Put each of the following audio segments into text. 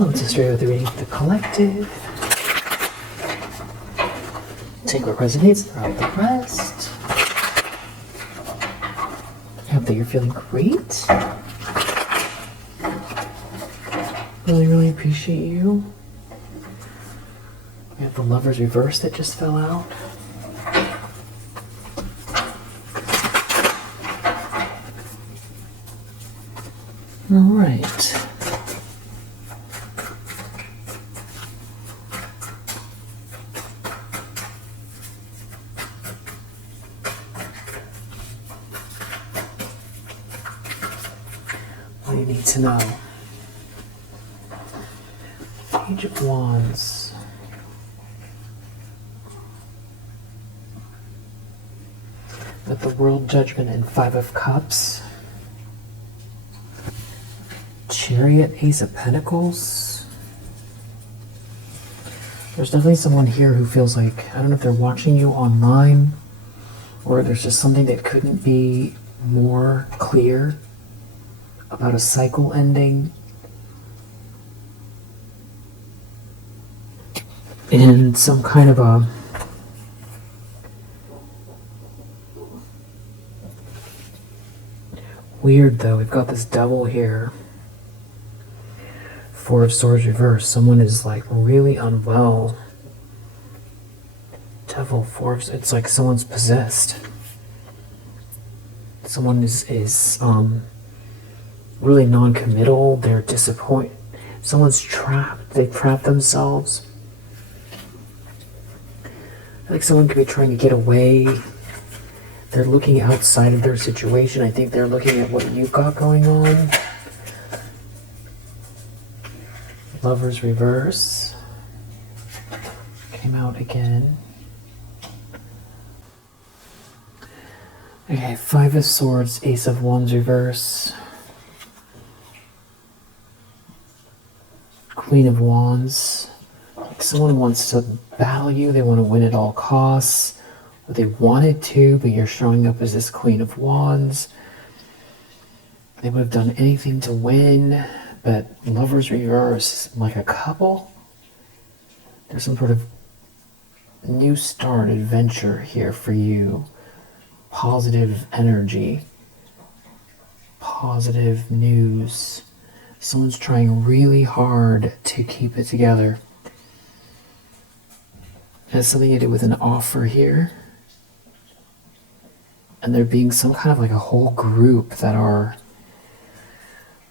let's just start with the reading for the collective. Take what resonates, throw out the rest. I hope that you're feeling great. Really, really appreciate you. We have the Lover's Reverse that just fell out. All right. What do you need to know? Page of Wands. With the World Judgment and Five of Cups. Chariot, Ace of Pentacles. There's definitely someone here who feels like, I don't know if they're watching you online or there's just something that couldn't be more clear about a cycle ending. And some kind of a weird though, we've got this Devil here. Four of Swords reversed. Someone is like really unwell. Devil, Four of, it's like someone's possessed. Someone is really non-committal. They're disappointed. Someone's trapped. They trapped themselves. I think someone could be trying to get away. They're looking outside of their situation. I think they're looking at what you've got going on. Lover's Reverse came out again. Okay, Five of Swords, Ace of Wands reverse. Queen of Wands. Like someone wants to battle you, they want to win at all costs. Or they wanted to, but you're showing up as this Queen of Wands. They would have done anything to win. But Lover's Reverse, like a couple, there's some sort of new start adventure here for you. Positive energy, positive news. Someone's trying really hard to keep it together. It has something to do with an offer here. And there being some kind of like a whole group that are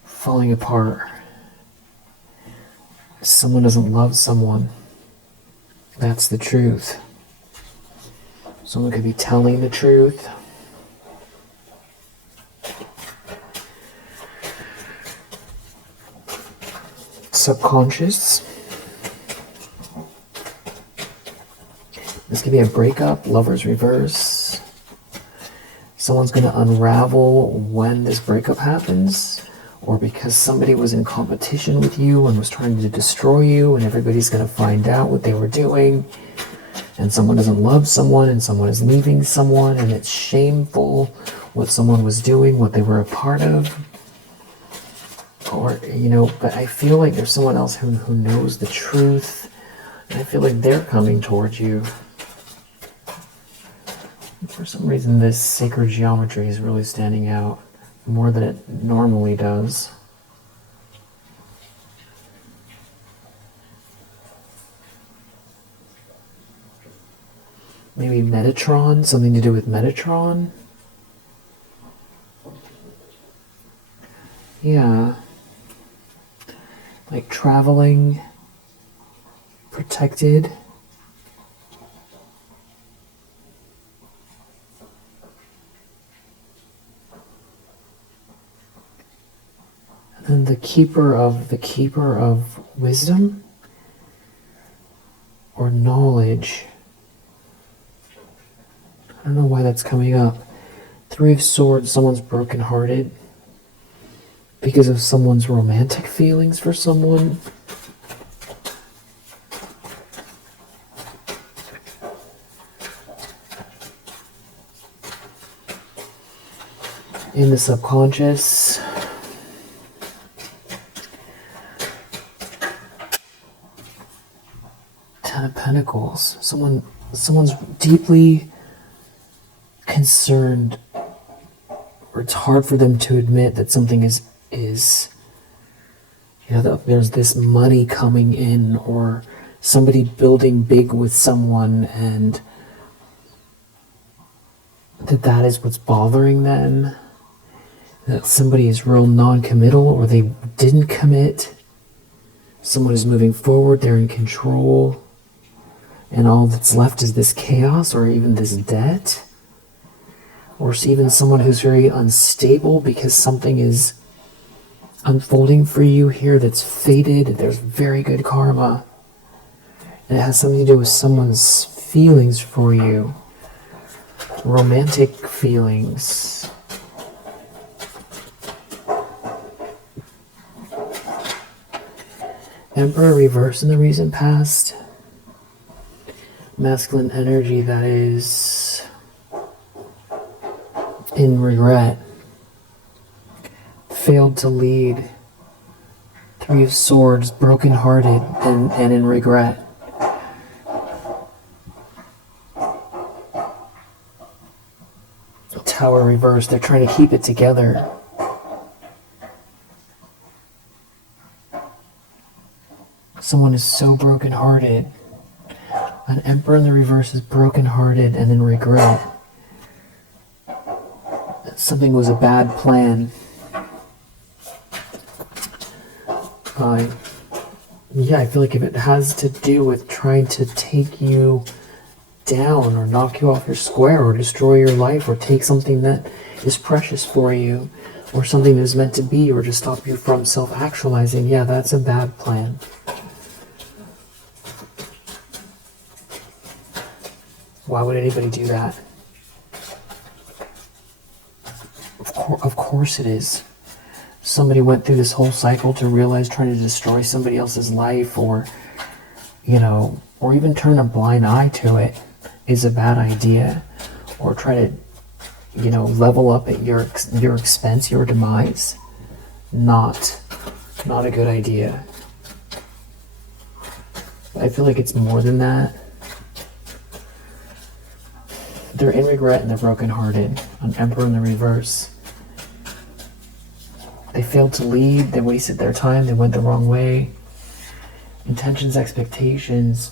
falling apart. Someone doesn't love someone. That's the truth. Someone could be telling the truth. Subconscious. This could be a breakup, Lover's Reverse. Someone's going to unravel when this breakup happens. Or because somebody was in competition with you and was trying to destroy you, and everybody's going to find out what they were doing, and someone doesn't love someone, and someone is leaving someone, and it's shameful what someone was doing, what they were a part of. Or, you know, but I feel like there's someone else who knows the truth, and I feel like they're coming towards you. For some reason, this sacred geometry is really standing out more than it normally does. Maybe Metatron, something to do with Metatron? Yeah. Like traveling, protected. And the keeper of wisdom or knowledge. I don't know why that's coming up. Three of Swords, someone's brokenhearted because of someone's romantic feelings for someone. In the subconscious, Nine of Pentacles. Someone's deeply concerned, or it's hard for them to admit that something is there's this money coming in, or somebody building big with someone, and that is what's bothering them. That somebody is real non-committal, or they didn't commit. Someone is moving forward, they're in control, and all that's left is this chaos, or even this debt. Or it's even someone who's very unstable because something is unfolding for you here that's fated. There's very good karma. And it has something to do with someone's feelings for you. Romantic feelings. Emperor reverse in the recent past. Masculine energy that is in regret. Failed to lead. Three of Swords, broken-hearted and in regret. Tower reversed, they're trying to keep it together. Someone is so broken-hearted. An Emperor in the reverse is broken-hearted and in regret. Something was a bad plan. Yeah, I feel like if it has to do with trying to take you down, or knock you off your square, or destroy your life, or take something that is precious for you, or something that is meant to be, or to stop you from self-actualizing, yeah, that's a bad plan. Why would anybody do that? Of course it is. Somebody went through this whole cycle to realize trying to destroy somebody else's life, or, or even turn a blind eye to it is a bad idea. Or try to, level up at your expense, your demise. Not a good idea. I feel like it's more than that. They're in regret and they're brokenhearted. An Emperor in the reverse. They failed to lead, they wasted their time, they went the wrong way. Intentions, expectations.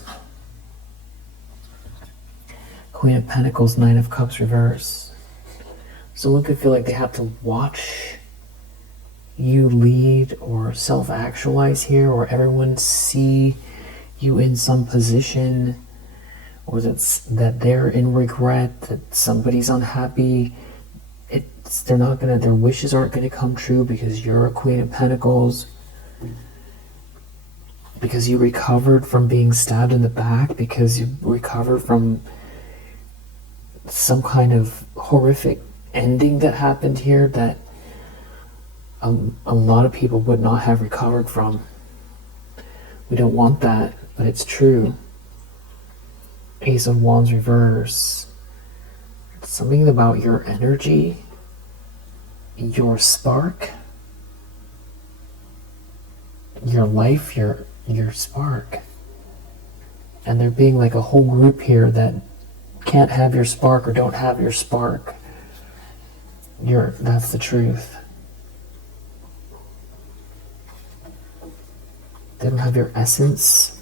Queen of Pentacles, Nine of Cups reverse. Someone could feel like they have to watch you lead or self-actualize here, or everyone see you in some position, or that they're in regret, that somebody's unhappy. Their wishes aren't gonna come true because you're a Queen of Pentacles, because you recovered from being stabbed in the back, because you recovered from some kind of horrific ending that happened here that a lot of people would not have recovered from. We don't want that, but it's true. Ace of Wands reverse. Something about your energy, your spark, your life, your spark. And there being like a whole group here that can't have your spark, or don't have your spark. That's the truth. They don't have your essence,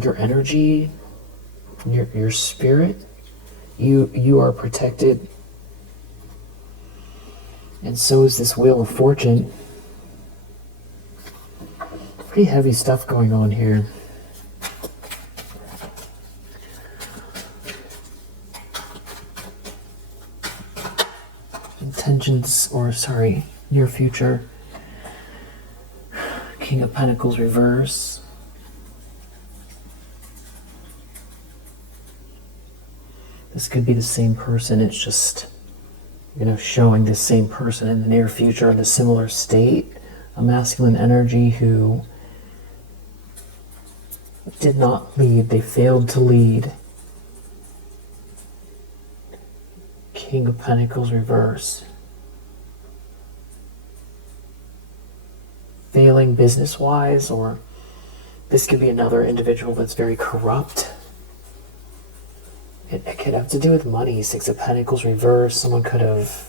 your energy, your spirit. You are protected. And so is this Wheel of Fortune. Pretty heavy stuff going on here. Intentions, near future. King of Pentacles reverse. This could be the same person. It's just, showing the same person in the near future in a similar state. A masculine energy who did not lead. They failed to lead. King of Pentacles reverse. Failing business-wise, or This could be another individual that's very corrupt. It could have to do with money. Six of Pentacles reversed. Someone could have...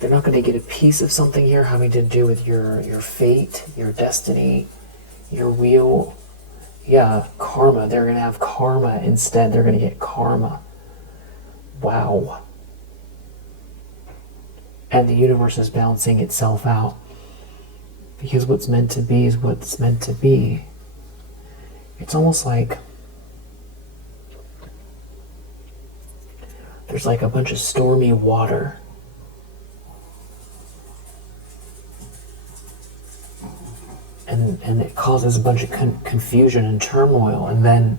They're not going to get a piece of something here having to do with your fate, your destiny, your wheel. Yeah, karma. They're going to have karma instead. They're going to get karma. Wow. And the universe is balancing itself out. Because what's meant to be is what's meant to be. It's almost like there's like a bunch of stormy water. And it causes a bunch of confusion and turmoil. And then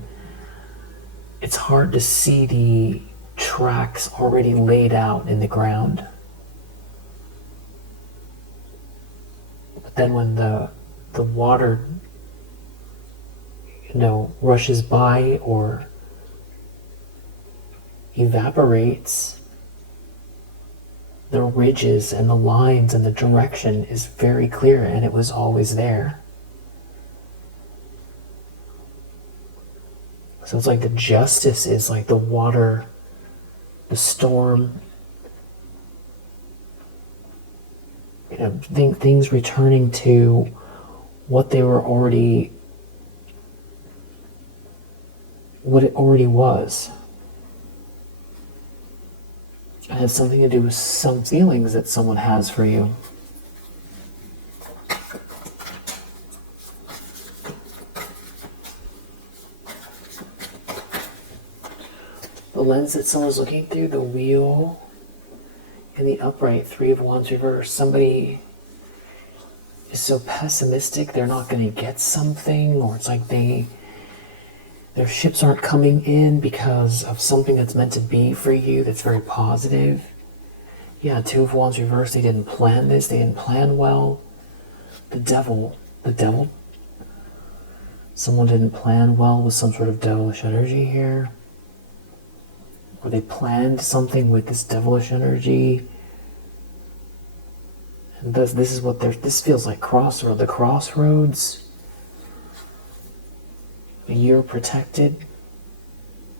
it's hard to see the tracks already laid out in the ground. But then when the water, rushes by or evaporates, the ridges and the lines and the direction is very clear, and it was always there. So it's like the justice is like the water, the storm, things returning to what they were already, what it already was. It has something to do with some feelings that someone has for you. The lens that someone's looking through, the wheel, and the upright, Three of Wands reversed. Somebody is so pessimistic they're not going to get something, or it's like their ships aren't coming in because of something that's meant to be for you that's very positive. Yeah, Two of Wands reversed. They didn't plan this. They didn't plan well. The devil. Someone didn't plan well with some sort of devilish energy here. Or they planned something with this devilish energy. And this is what this feels like the crossroads. You're protected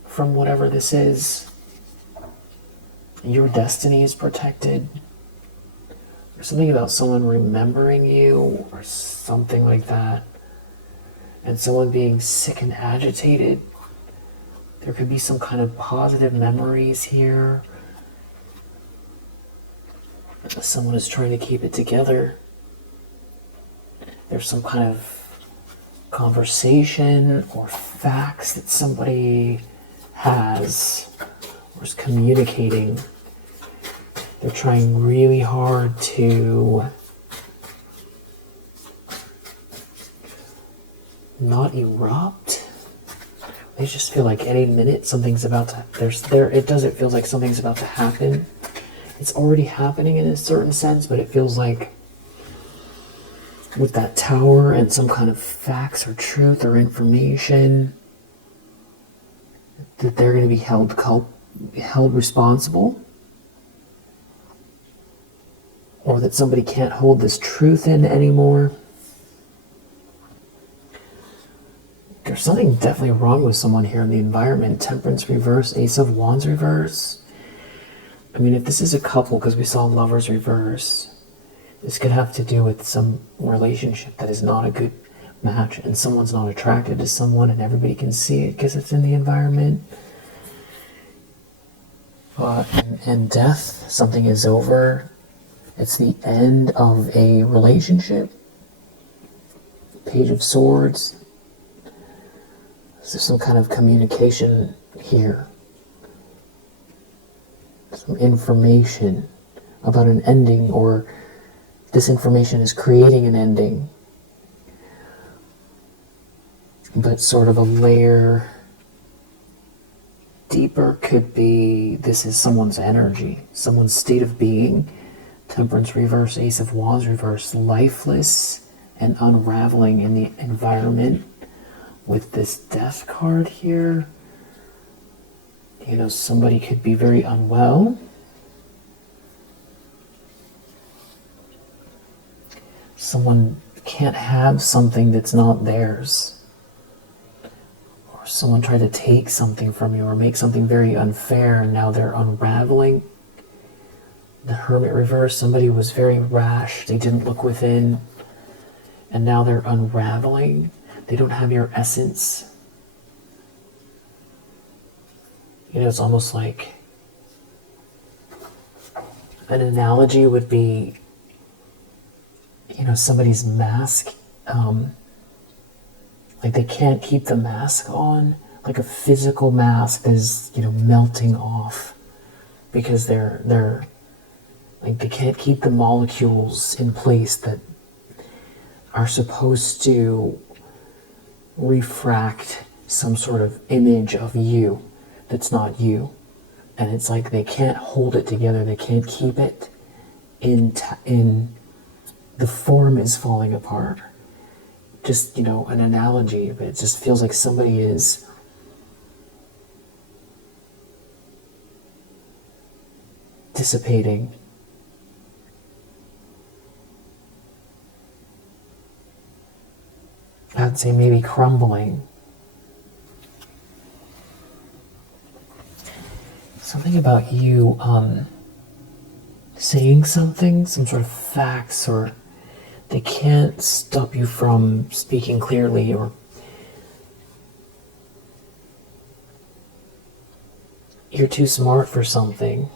from whatever this is. Your destiny is protected. There's something about someone remembering you or something like that. And someone being sick and agitated. There could be some kind of positive memories here. Someone is trying to keep it together. There's some kind of conversation or facts that somebody has or is communicating. They're trying really hard to not erupt. They just feel like any minute something's about to, it doesn't feel like something's about to happen. It's already happening in a certain sense, but it feels like with that tower and some kind of facts or truth or information that they're going to be held responsible, or that somebody can't hold this truth in anymore. There's something definitely wrong with someone here in the environment. Temperance reverse, Ace of Wands reverse. I mean, if this is a couple, because we saw Lovers reverse, this could have to do with some relationship that is not a good match, and someone's not attracted to someone, and everybody can see it because it's in the environment. And death, something is over. It's the end of a relationship. Page of Swords. There's some kind of communication here. Some information about an ending, or this information is creating an ending. But sort of a layer deeper could be, this is someone's energy, someone's state of being. Temperance reverse, Ace of Wands reverse, lifeless and unraveling in the environment. With this Death card here, somebody could be very unwell. Someone can't have something that's not theirs. Or someone tried to take something from you or make something very unfair, and now they're unraveling. The Hermit reverse, somebody was very rash, they didn't look within, and now they're unraveling. They don't have your essence. You know, it's almost like an analogy would be, you know, somebody's mask. Like they can't keep the mask on, like a physical mask is, you know, melting off because they're like they can't keep the molecules in place that are supposed to refract some sort of image of you that's not you. And it's like they can't hold it together, they can't keep it in the form is falling apart. Just, you know, an analogy, but it just feels like somebody is dissipating. I'd say maybe crumbling. Something about you saying something, some sort of facts, or they can't stop you from speaking clearly, or you're too smart for something.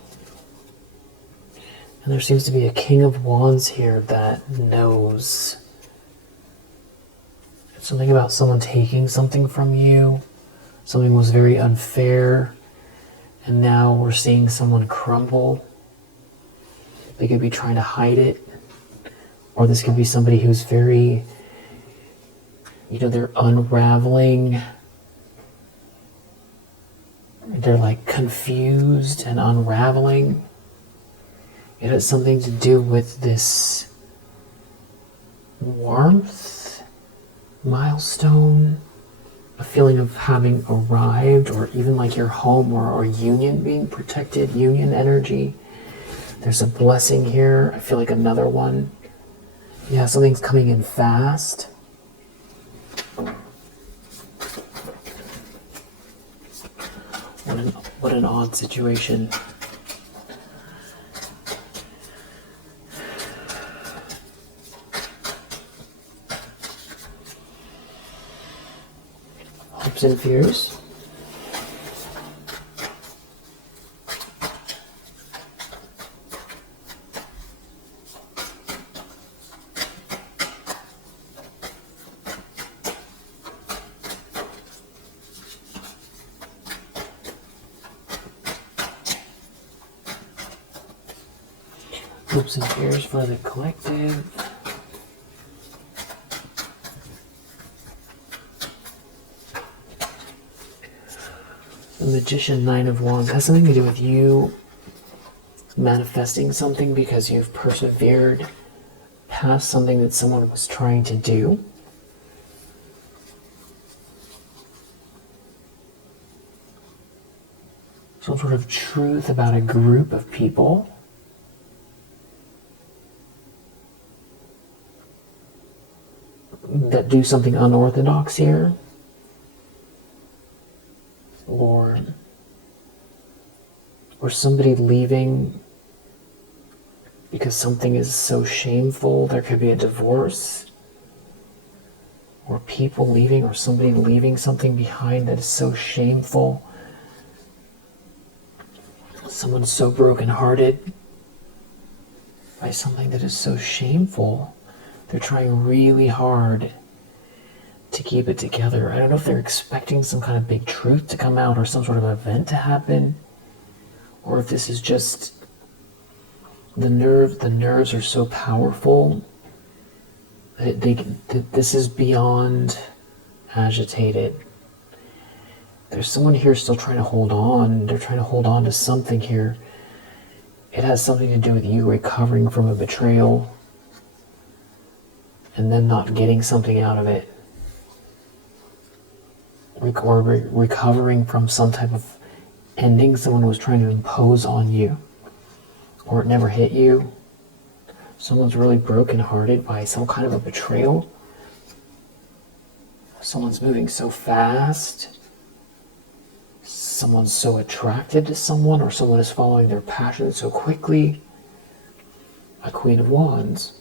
And there seems to be a King of Wands here that knows. Something about someone taking something from you. Something was very unfair, and now we're seeing someone crumble. They could be trying to hide it. Or this could be somebody who's very, you know, they're unraveling. They're like confused and unraveling. It has something to do with this warmth, milestone, a feeling of having arrived, or even like your home or union being protected, union energy. There's a blessing here. I feel like another one. Yeah, something's coming in fast. What an odd situation. Hopes and fears. Hopes and fears for the collective. The Magician, Nine of Wands, has something to do with you manifesting something because you've persevered past something that someone was trying to do. Some sort of truth about a group of people. That do something unorthodox here. Or somebody leaving because something is so shameful. There could be a divorce, or people leaving, or somebody leaving something behind that is so shameful. Someone's so brokenhearted by something that is so shameful. They're trying really hard to keep it together. I don't know if they're expecting some kind of big truth to come out or some sort of event to happen, or if this is just the nerves are so powerful that this is beyond agitated. There's someone here still trying to hold on. They're trying to hold on to something here. It has something to do with you recovering from a betrayal and then not getting something out of it. Or recovering from some type of ending someone was trying to impose on you, or it never hit you. Someone's really brokenhearted by some kind of a betrayal. Someone's moving so fast. Someone's so attracted to someone, or someone is following their passion so quickly. A Queen of Wands.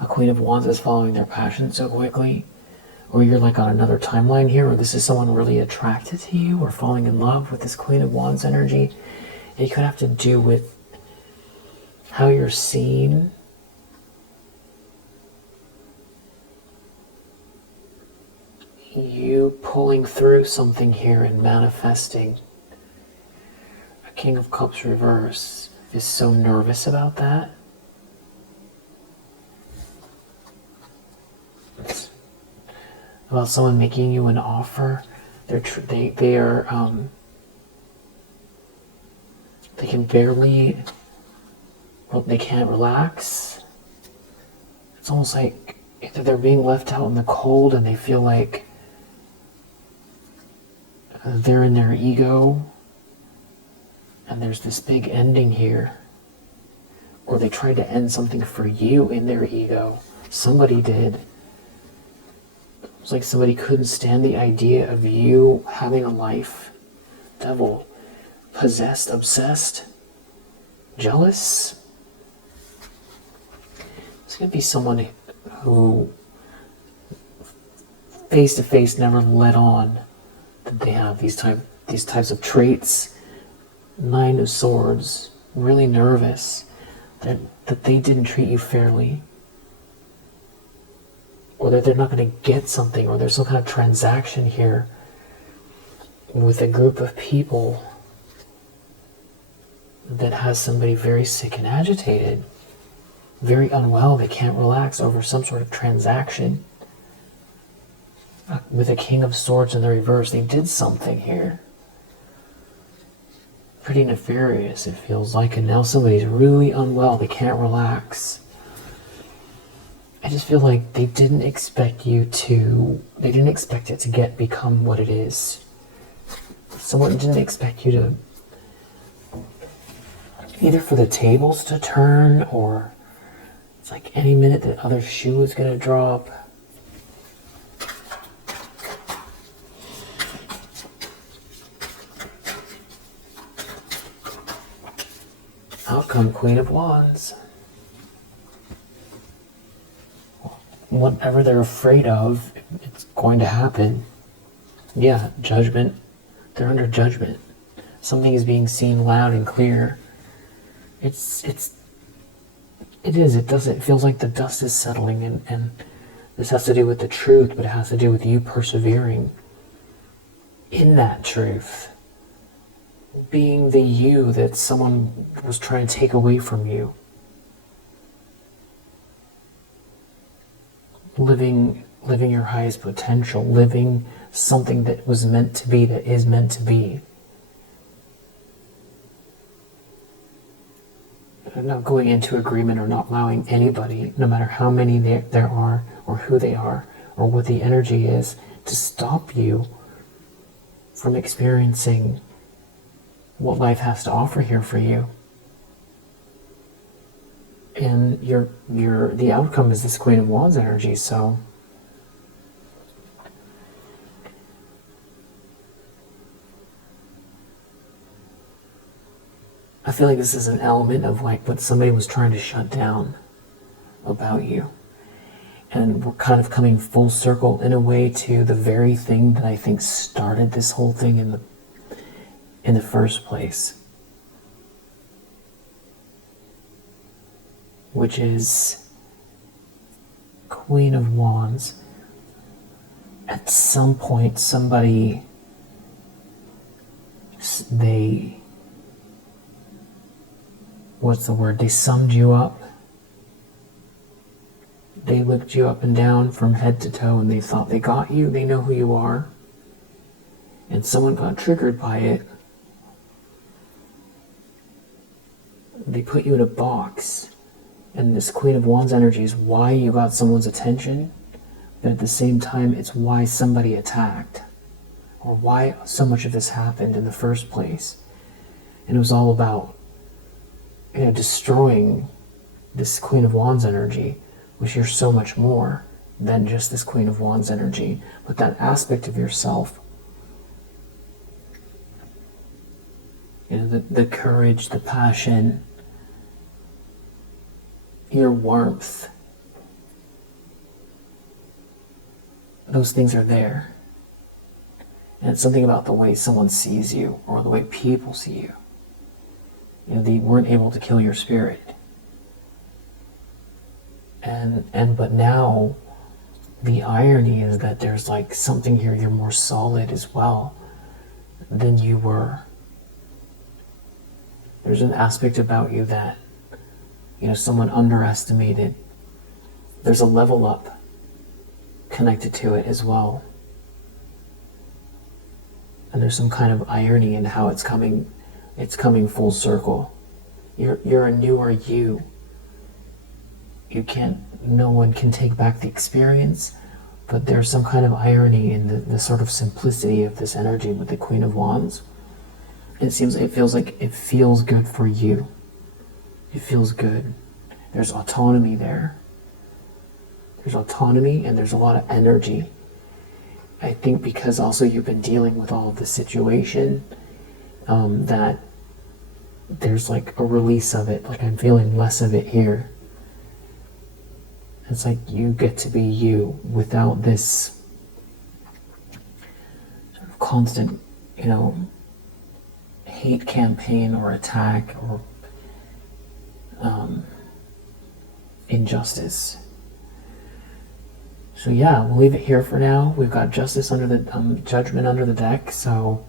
A Queen of Wands is following their passion so quickly. Or you're like on another timeline here, or this is someone really attracted to you or falling in love with this Queen of Wands energy. And it could have to do with how you're seen. You pulling through something here and manifesting. A King of Cups reverse is so nervous about that. It's about someone making you an offer. They can barely, well, they can't relax. It's almost like either they're being left out in the cold and they feel like they're in their ego and there's this big ending here, or they tried to end something for you in their ego. Somebody did. It's like somebody couldn't stand the idea of you having a life. Devil. Possessed, obsessed, jealous. It's going to be someone who face to face never let on that they have these types of traits. Nine of Swords, really nervous that they didn't treat you fairly, or that they're not going to get something, or there's some kind of transaction here with a group of people that has somebody very sick and agitated, very unwell. They can't relax over some sort of transaction. With a King of Swords in the reverse, they did something here. Pretty nefarious, it feels like, and now somebody's really unwell. They can't relax. I just feel like they didn't expect it to become what it is. Someone didn't expect you to, either for the tables to turn, or it's like any minute the other shoe is going to drop. Outcome, Queen of Wands. Whatever they're afraid of, it's going to happen. Yeah, judgment. They're under judgment. Something is being seen loud and clear. It feels like the dust is settling, and this has to do with the truth, but it has to do with you persevering in that truth. Being the you that someone was trying to take away from you. Living your highest potential, living something that was meant to be, that is meant to be. Not going into agreement or not allowing anybody, no matter how many there are, or who they are, or what the energy is, to stop you from experiencing what life has to offer here for you. And the outcome is this Queen of Wands energy, so I feel like this is an element of like what somebody was trying to shut down about you. And we're kind of coming full circle in a way to the very thing that I think started this whole thing in the first place. Which is Queen of Wands. At some point, somebody, they summed you up. They looked you up and down from head to toe, and they thought they got you, they know who you are. And someone got triggered by it. They put you in a box. And this Queen of Wands energy is why you got someone's attention, but at the same time, it's why somebody attacked, or why so much of this happened in the first place. And it was all about, destroying this Queen of Wands energy, which you're so much more than just this Queen of Wands energy, but that aspect of yourself, you know, the courage, the passion, your warmth, those things are there. And it's something about the way someone sees you, or the way people see you. You know, they weren't able to kill your spirit. But now the irony is that there's like something here, you're more solid as well than you were. There's an aspect about you that, you know, someone underestimated. There's a level up connected to it as well. And there's some kind of irony in how it's coming full circle. You're a newer you. No one can take back the experience, but there's some kind of irony in the sort of simplicity of this energy with the Queen of Wands. It feels good for you. It feels good. There's autonomy there. There's autonomy and there's a lot of energy. I think because also you've been dealing with all of the situation, that there's like a release of it. Like I'm feeling less of it here. It's like you get to be you without this sort of constant, you know, hate campaign or attack or injustice. So yeah, we'll leave it here for now. We've got justice under the judgment under the deck, so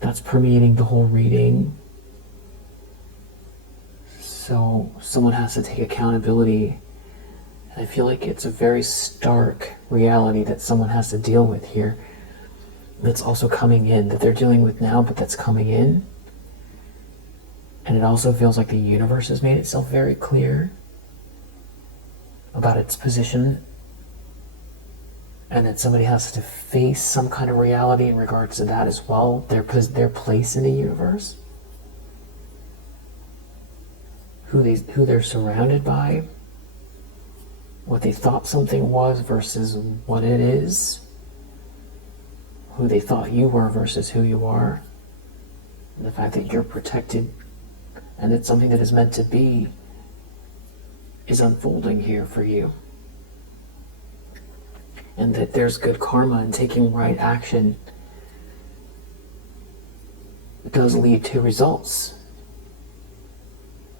that's permeating the whole reading. So someone has to take accountability. And I feel like it's a very stark reality that someone has to deal with here. That's also coming in, that they're dealing with now, but that's coming in. And it also feels like the universe has made itself very clear about its position, and that somebody has to face some kind of reality in regards to that as well, their place in the universe, who they're surrounded by, what they thought something was versus what it is, who they thought you were versus who you are, and the fact that you're protected and that something that is meant to be is unfolding here for you. And that there's good karma, and taking right action does lead to results.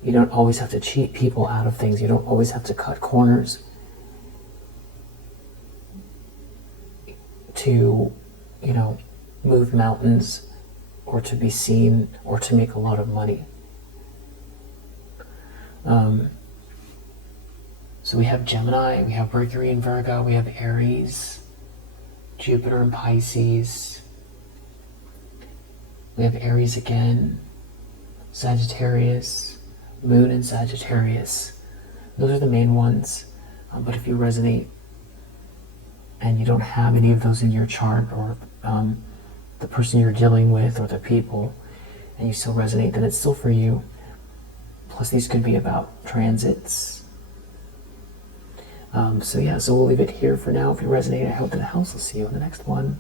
You don't always have to cheat people out of things. You don't always have to cut corners to, you know, move mountains or to be seen or to make a lot of money. So we have Gemini, we have Mercury in Virgo, we have Aries, Jupiter in Pisces, we have Aries again, Sagittarius, Moon in Sagittarius. Those are the main ones. But if you resonate and you don't have any of those in your chart, or the person you're dealing with or the people, and you still resonate, then it's still for you. Plus these could be about transits. So we'll leave it here for now. If you resonate, I hope that it helps. I'll see you in the next one.